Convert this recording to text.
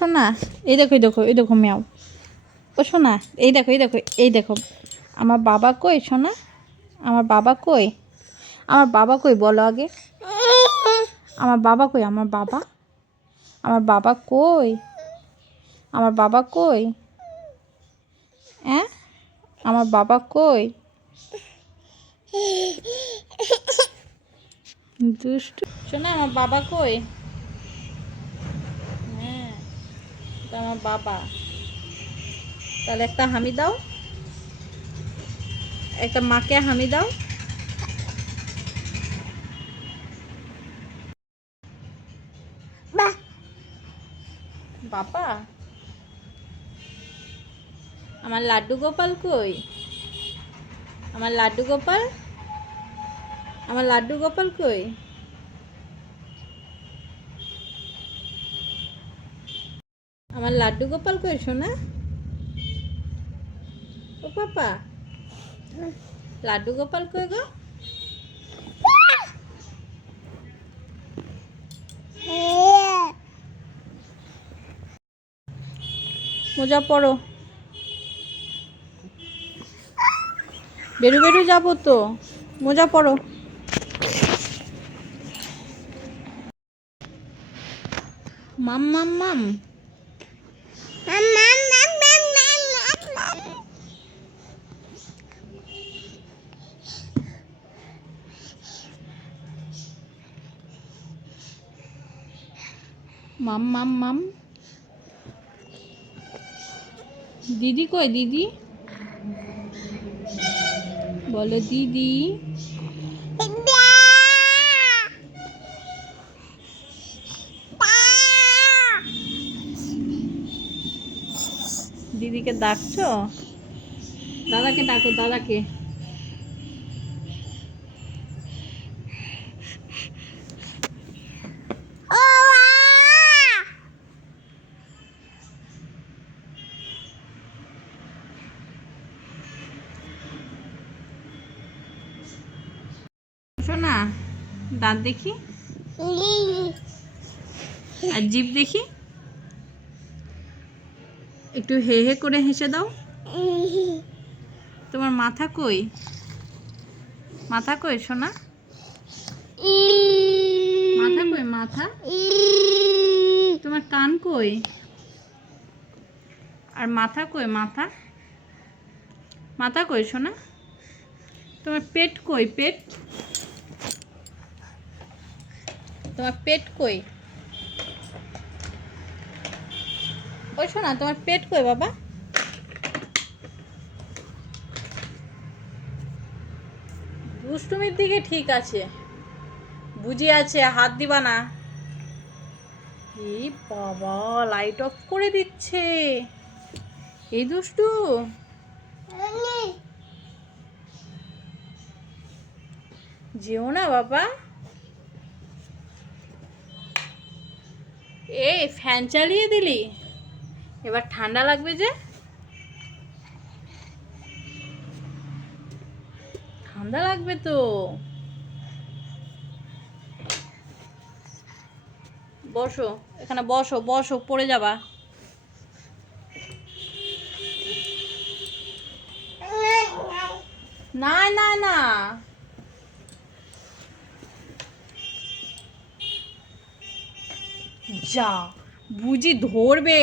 শোনা, এই দেখো এই দেখো এই দেখো ম্যাও। ও শোনা, এই দেখো এই দেখো এই দেখো আমার বাবা কই শোনা? আমার বাবা কই? আমার বাবা কই বলো আগে? আমার বাবা কই? আমার বাবা, আমার বাবা কই? আমার বাবা কই? হ্যাঁ, আমার বাবা কই? দুষ্টু শোনা, আমার বাবা কই? হ্যাঁ, এটা আমার বাবা। তাহলে একটা হামি দাও, একটা মাকে হামি দাও। বাবা, আমার লাড্ডু গোপাল কই? আমার লাড্ডু গোপাল, আমার লাড্ডু গোপাল কই? আমার লাড্ডু গোপাল কই শোনা? ও পাপা, লাড্ডু গোপাল কই গো? মোজা পরো, বেরু বেরু যাবো তো, মোজা পরো। মাম মাম মাম, মাম মাম মাম। দিদি কই? দিদি বলো দিদি। দিদিকে ডাকছো? দাদাকে ডাকো, দাদাকে। শোনা, দাঁত দেখি আর জিভ দেখি, একটু হে হে করে হেসে দাও। তোমার মাথা কই? মাথা কই সোনা? মাথা কই? মাথা? তোমার কান কই? আর মাথা কই? মাথা, মাথা কই সোনা? তোমার পেট কই? পেট, তোমার পেট কই? ওই শোনা, তোমার পেট কই বাবা? দুষ্টুমির দিকে ঠিক আছে, বুঝি আছে, হাত দিবা না। এই বাবা, লাইট অফ করে দিচ্ছে এই দুষ্টু। যেও না বাবা। এই ফ্যান চালিয়ে দিলি, এবার ঠান্ডা লাগবে যে। ঠান্ডা লাগবে তো। বসো এখানে, বসো বসো, পড়ে যাবা। না না না, যা বুঝি ধরবে।